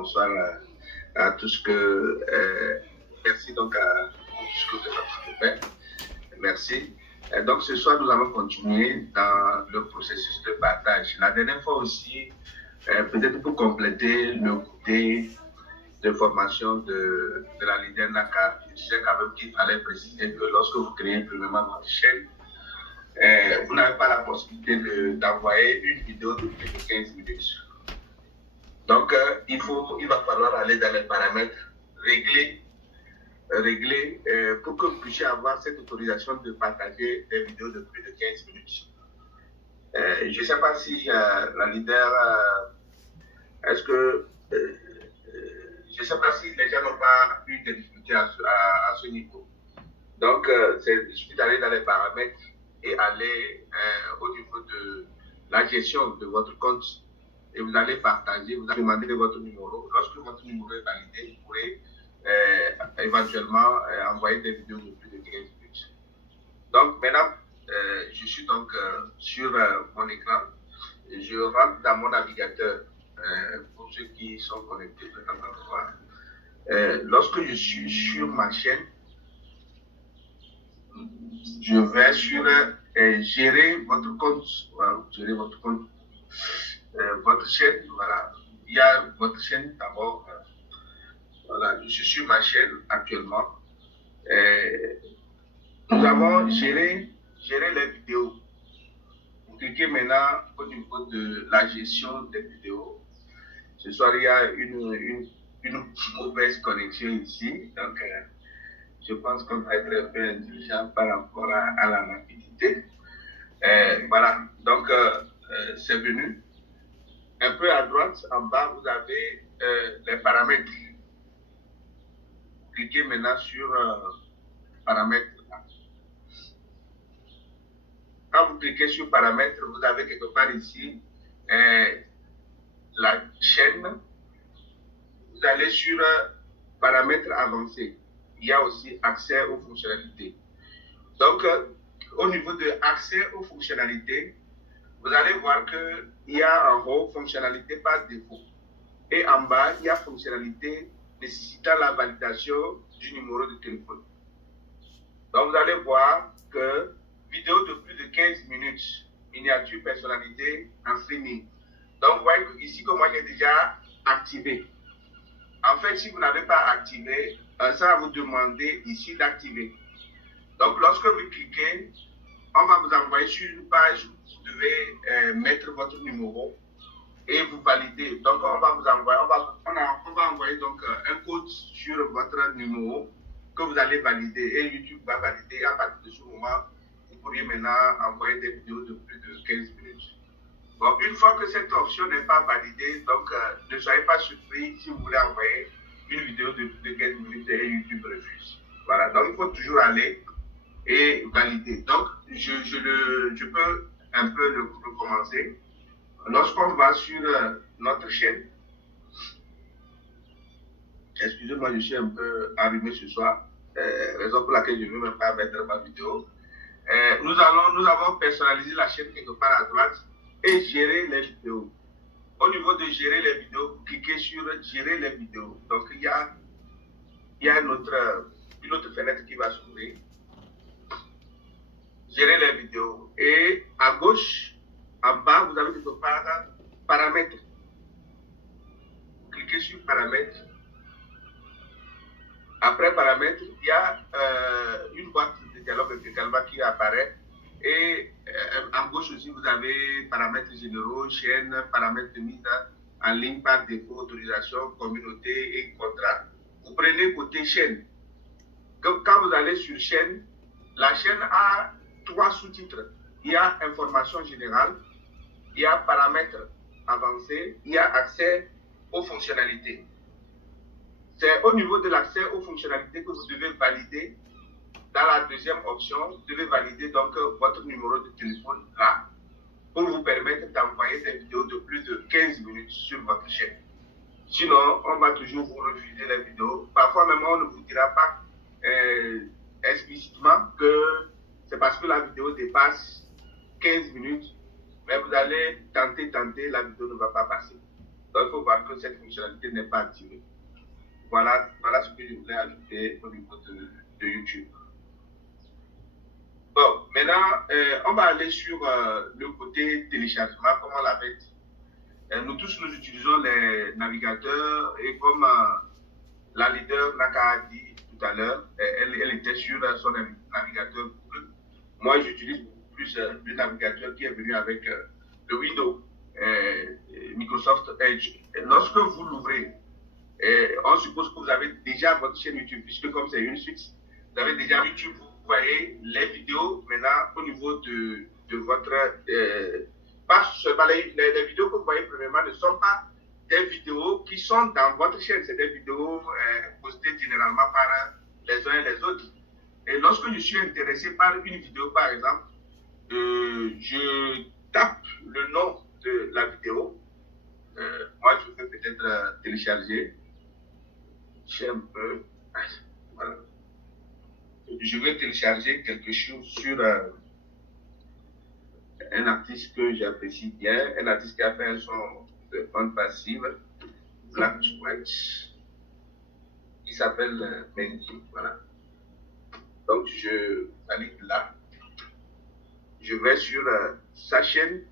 bonsoir à tout ce que... merci donc à tout ce que vous êtes en train de faire. Merci. Donc ce soir, nous allons continuer dans le processus de partage. La dernière fois aussi, peut-être pour compléter le côté de formation de la leader Naka, je disais quand même qu'il fallait préciser que lorsque vous créez premièrement votre chaîne, vous n'avez pas la possibilité d'envoyer une vidéo de plus de 15 minutes. Donc, il va falloir aller dans les paramètres, régler pour que vous puissiez avoir cette autorisation de partager des vidéos de plus de 15 minutes. Je ne sais pas si la leader, est-ce que, je ne sais pas si les gens n'ont pas eu de difficultés à ce niveau. Donc, il suffit d'aller dans les paramètres et aller au niveau de la gestion de votre compte et vous allez partager, vous allez demander votre numéro. Lorsque votre numéro est validé, vous pourrez éventuellement envoyer des vidéos de plus de 15 minutes. Donc maintenant, je suis donc sur mon écran. Je rentre dans mon navigateur pour ceux qui sont connectés. Lorsque je suis sur ma chaîne, je vais sur gérer votre compte. Voilà, gérer votre compte. Votre chaîne, voilà. Il y a votre chaîne d'abord. Voilà, je suis sur ma chaîne actuellement. Nous avons géré les vidéos. Vous cliquez maintenant au niveau de la gestion des vidéos. Ce soir, il y a une mauvaise connexion ici. Donc, je pense qu'on va être un peu intelligent par rapport à la rapidité. Voilà, donc c'est venu. Un peu à droite, en bas, vous avez les paramètres. Cliquez maintenant sur paramètres. Quand vous cliquez sur paramètres, vous avez quelque part ici la chaîne. Vous allez sur paramètres avancés. Il y a aussi accès aux fonctionnalités. Donc, au niveau de accès aux fonctionnalités, vous allez voir qu'il y a en haut fonctionnalité par défaut. Et en bas, il y a fonctionnalité nécessitant la validation du numéro de téléphone. Donc, vous allez voir que vidéo de plus de 15 minutes, miniature personnalisée en streaming. Donc, vous voyez ici que moi, j'ai déjà activé. En fait, si vous n'avez pas activé, ça va vous demander ici d'activer. Donc, lorsque vous cliquez, on va vous envoyer sur une page où vous devez mettre votre numéro et vous valider. Donc, on va vous envoyer, on va envoyer donc un code sur votre numéro que vous allez valider et YouTube va valider. À partir de ce moment, vous pourriez maintenant envoyer des vidéos de plus de 15 minutes. Bon, une fois que cette option n'est pas validée, donc ne soyez pas surpris si vous voulez envoyer une vidéo de plus de 15 minutes et YouTube refuse. Voilà, donc il faut toujours aller et valider. Donc, je peux un peu le recommencer. Lorsqu'on va sur notre chaîne, excusez-moi, je suis un peu allumé ce soir, raison pour laquelle je ne veux même pas mettre ma vidéo. Nous avons personnalisé la chaîne quelque part à droite et gérer les vidéos. Au niveau de gérer les vidéos, vous cliquez sur gérer les vidéos. Donc, il y a une autre fenêtre qui va s'ouvrir. Gérer les vidéos. Et à gauche, en bas, vous avez quelque part paramètres. Vous cliquez sur paramètres. Après paramètres, il y a une boîte de dialogue qui apparaît. Et en gauche aussi, vous avez paramètres généraux, chaîne, paramètres de mise en ligne par défaut, autorisation, communauté et contrat. Vous prenez côté chaîne. Quand vous allez sur chaîne, la chaîne a 3 sous-titres. Il y a information générale, il y a paramètres avancés, il y a accès aux fonctionnalités. C'est au niveau de l'accès aux fonctionnalités que vous devez valider. Dans la deuxième option, vous devez valider donc votre numéro de téléphone là pour vous permettre d'envoyer des vidéos de plus de 15 minutes sur votre chaîne. Sinon, on va toujours vous refuser les vidéos. Parfois même, on ne vous dira pas explicitement que c'est parce que la vidéo dépasse 15 minutes, mais vous allez tenter, la vidéo ne va pas passer. Donc, il faut voir que cette fonctionnalité n'est pas activée. Voilà ce que je voulais ajouter au niveau de YouTube. Bon, maintenant, on va aller sur le côté téléchargement, comme on l'avait dit. Nous tous, nous utilisons les navigateurs et comme la leader Naka a dit tout à l'heure, elle était sur son navigateur Google. Moi, j'utilise beaucoup plus le navigateur qui est venu avec le Windows, Microsoft Edge. Et lorsque vous l'ouvrez, on suppose que vous avez déjà votre chaîne YouTube, puisque comme c'est une suite, vous avez déjà YouTube, vous voyez les vidéos maintenant au niveau de votre... pas seulement les vidéos que vous voyez premièrement ne sont pas des vidéos qui sont dans votre chaîne, c'est des vidéos postées généralement par les uns et les autres. Et lorsque je suis intéressé par une vidéo, par exemple, je tape le nom de la vidéo. Moi, je vais peut-être télécharger. Un peu. Voilà. Je vais télécharger quelque chose sur un artiste que j'apprécie bien, un artiste qui a fait un son de bande passive, Black White. Il s'appelle Mendy. Voilà. Donc, je valide là. Je vais sur sa chaîne.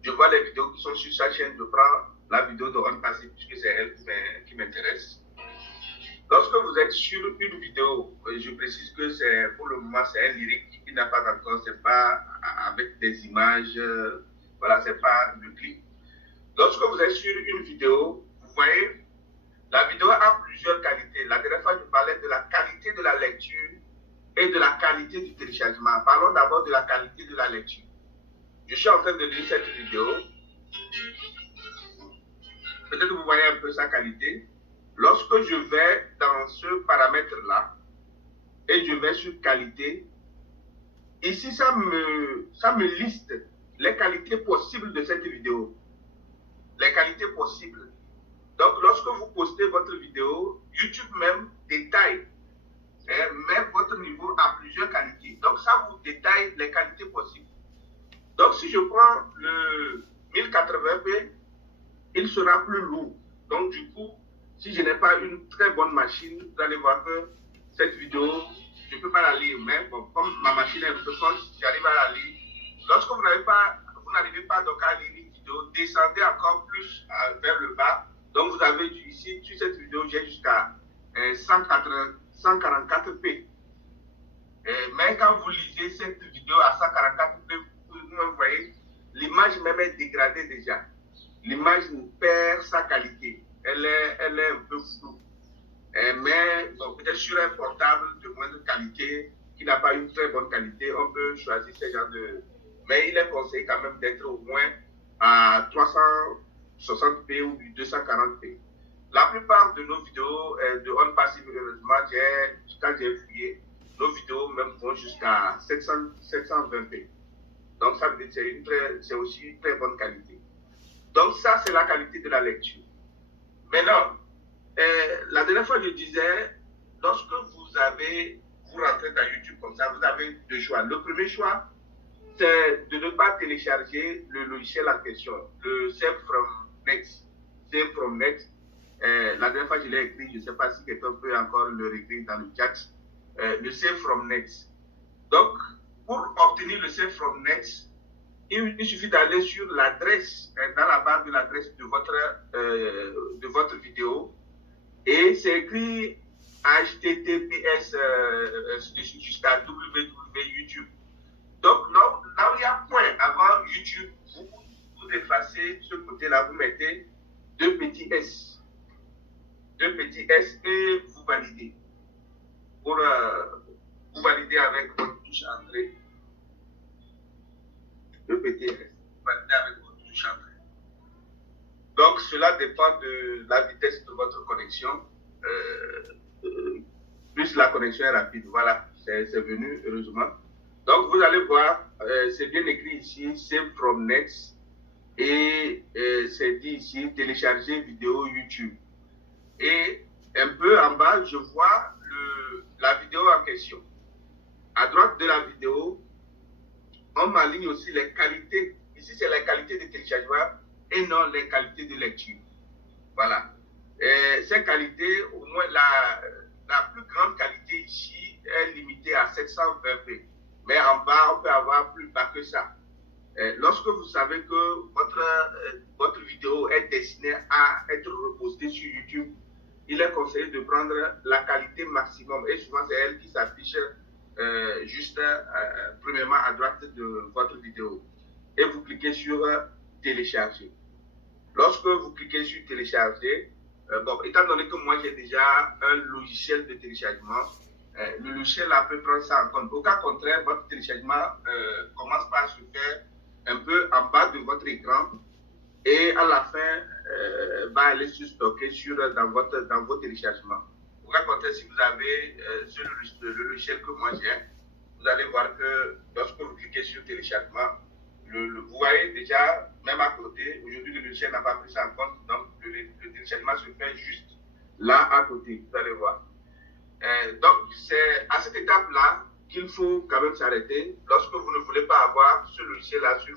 Je vois les vidéos qui sont sur sa chaîne. Je prends la vidéo de On Passive puisque c'est elle qui m'intéresse. Lorsque vous êtes sur une vidéo, je précise que c'est pour le moment c'est un lyrique qui n'a pas encore, c'est pas avec des images, voilà, c'est pas le clip. Lorsque vous êtes sur une vidéo, vous voyez, la vidéo a plusieurs qualités. La dernière fois, je parlais de la qualité de la lecture et de la qualité du téléchargement. Parlons d'abord de la qualité de la lecture. Je suis en train de lire cette vidéo. Peut-être que vous voyez un peu sa qualité. Lorsque je vais dans ce paramètre-là et je vais sur qualité, ici, ça me liste les qualités possibles de cette vidéo. Les qualités possibles. Donc, lorsque vous postez votre vidéo, YouTube même détaille même votre niveau à plusieurs qualités. Donc, ça vous détaille les qualités possibles. Donc, si je prends le 1080p, il sera plus lourd. Donc, du coup, si je n'ai pas une très bonne machine, vous allez voir que cette vidéo, je ne peux pas la lire. Mais bon, comme ma machine est un peu forte, j'arrive à la lire. Lorsque vous n'arrivez pas donc à lire une vidéo, descendez encore plus vers le bas. Donc, vous avez ici, sur cette vidéo, j'ai jusqu'à 144p. Mais quand vous lisez cette vidéo à 144p, vous voyez, l'image même est dégradée déjà. L'image perd sa qualité. Elle est un peu floue. Mais bon, peut-être sur un portable de moindre qualité, qui n'a pas une très bonne qualité, on peut choisir ce genre de... Mais il est conseillé quand même d'être au moins à 360p ou 240p. La plupart de nos vidéos de On Passive, heureusement, quand j'ai fouillé, nos vidéos même vont jusqu'à 720p. Donc ça veut dire que c'est aussi une très bonne qualité. Donc ça, c'est la qualité de la lecture. Maintenant, la dernière fois, je disais, lorsque vous rentrez dans YouTube comme ça, vous avez deux choix. Le premier choix, c'est de ne pas télécharger le logiciel en question, le Save from Next. Save from Next. La dernière fois, je l'ai écrit, je ne sais pas si quelqu'un peut encore le réécrire dans le chat. Le Save from Next. Donc, pour obtenir le Save from Next, il suffit d'aller sur l'adresse, dans la barre de l'adresse de votre vidéo, et c'est écrit HTTPS jusqu'à www.youtube. Donc, là où il y a point avant YouTube, vous effacez ce côté-là, vous mettez deux petits S. Deux petits S et vous validez. Pour vous valider avec votre touche entrée. Deux petits S. Vous validez avec votre touche entrée. Donc, cela dépend de la vitesse de votre connexion. Plus la connexion est rapide. Voilà, c'est venu, heureusement. Donc, vous allez voir, c'est bien écrit ici, Save from Next. Et c'est dit ici, télécharger vidéo YouTube. Et un peu en bas, je vois la vidéo en question. À droite de la vidéo, on m'aligne aussi les qualités. Ici, c'est la qualité de téléchargement et non les qualités de lecture. Voilà. Ces qualités, au moins la plus grande qualité ici est limitée à 720p. Mais en bas, on peut avoir plus bas que ça. Lorsque vous savez que votre vidéo est destinée à être repostée sur YouTube, il est conseillé de prendre la qualité maximum. Et souvent, c'est elle qui s'affiche juste premièrement à droite de votre vidéo. Et vous cliquez sur télécharger. Lorsque vous cliquez sur télécharger, bon, étant donné que moi j'ai déjà un logiciel de téléchargement, le logiciel là peut prendre ça en compte. Au cas contraire, votre téléchargement commence par se faire un peu en bas de votre écran et à la fin va aller se stocker dans vos téléchargements. Au cas contraire, si vous avez le logiciel que moi j'ai, vous allez voir que lorsque vous cliquez sur téléchargement, vous voyez déjà, même à côté, aujourd'hui le logiciel n'a pas pris ça en compte, donc le téléchargement se fait juste là à côté, vous allez voir. Donc c'est à cette étape-là qu'il faut quand même s'arrêter lorsque vous ne voulez pas avoir ce logiciel-là sur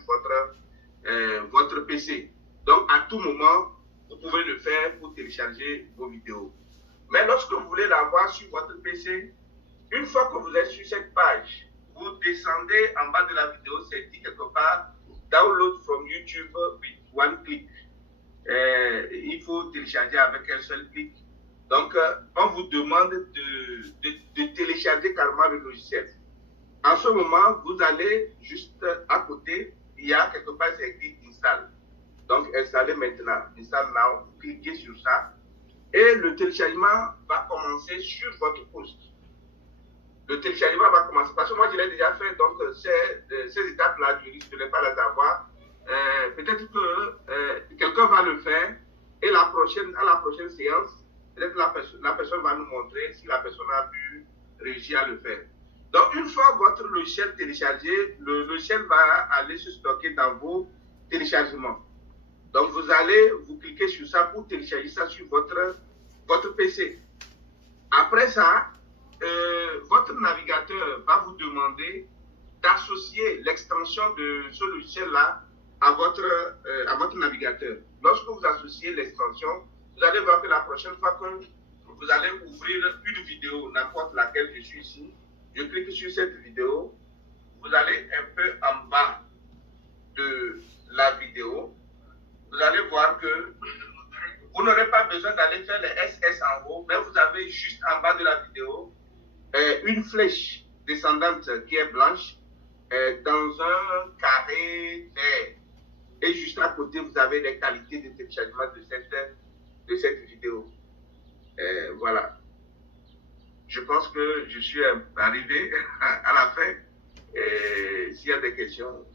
votre PC. Donc à tout moment, vous pouvez le faire pour télécharger vos vidéos. Mais lorsque vous voulez l'avoir sur votre PC, une fois que vous êtes sur cette page, vous descendez en bas de la vidéo, c'est dit quelque part Download from YouTube with one click. Il faut télécharger avec un seul clic. Donc, on vous demande de télécharger carrément le logiciel. En ce moment, vous allez juste à côté, il y a quelque part, c'est écrit Install. Donc, installez maintenant. Install now. Cliquez sur ça. Et le téléchargement va commencer sur votre poste. Le téléchargement va commencer. Parce que moi, je l'ai déjà fait, donc ces étapes-là, je risque de ne pas les avoir. Peut-être que quelqu'un va le faire et à la prochaine séance, peut-être la personne va nous montrer si la personne a pu réussir à le faire. Donc, une fois votre logiciel téléchargé, le logiciel va aller se stocker dans vos téléchargements. Donc, vous cliquez sur ça pour télécharger ça sur votre PC. Après ça, votre navigateur va vous demander d'associer l'extension de ce logiciel-là à votre navigateur. Lorsque vous associez l'extension, vous allez voir que la prochaine fois que vous allez ouvrir une vidéo, n'importe laquelle je suis ici, je clique sur cette vidéo, vous allez un peu en bas de la vidéo, vous allez voir que vous n'aurez pas besoin d'aller faire les SS en haut, mais vous avez juste en bas de la vidéo une flèche descendante qui est blanche dans un carré vert. Et juste à côté, vous avez les qualités de téléchargement de cette vidéo. Voilà. Je pense que je suis arrivé à la fin. S'il y a des questions,